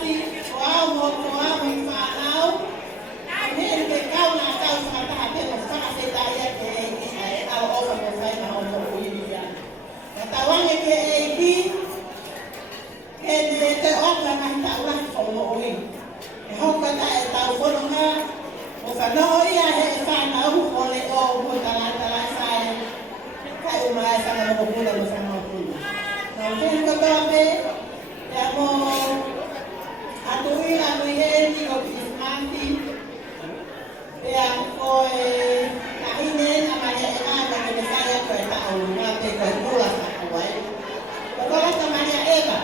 wasi wao mo Fanau ni ke kau na kau sa ta te mo sa se ta ya ke au ofa mo sai na o mo i ya ta wange ke bi ke ne te o ka na ta wa fo mo i e ho ka ta e ta fo no nga o fa no ia he Fanau o le o mo ta la sai kai o mai sa mo pula mo sa mo pula na ke ko ta be ya mo atui la ni ko ismanti ya ko na ine na maria ena na ke saya ko ta o na te ko pula sa ko ai ko ta maria eva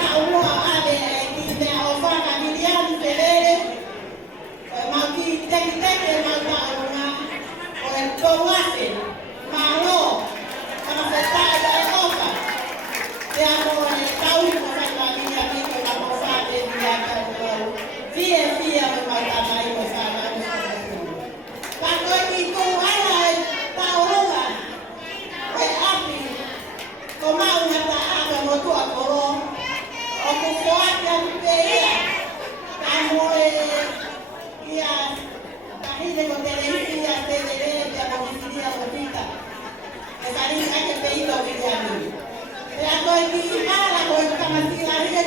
ha o mo ave ki me o fa na Viliami Sevele ma ki te ma ta o na o e ko wase ma no ana se ta da ofa ya mo e kau ko fa na Viliami ko na mo fa de ya ka ko via me ma ta mai ko sa na pa ko ki ko ala ta o la e api ko ma una ta aba mo tu a ko o ko fo a ya pe ya ta mo e ya ta hide ko te le ya te le ya mo ki ya mo pita e ta ni ka ke pe ito Viliami ya ko ki ala ko ka ma ti la ri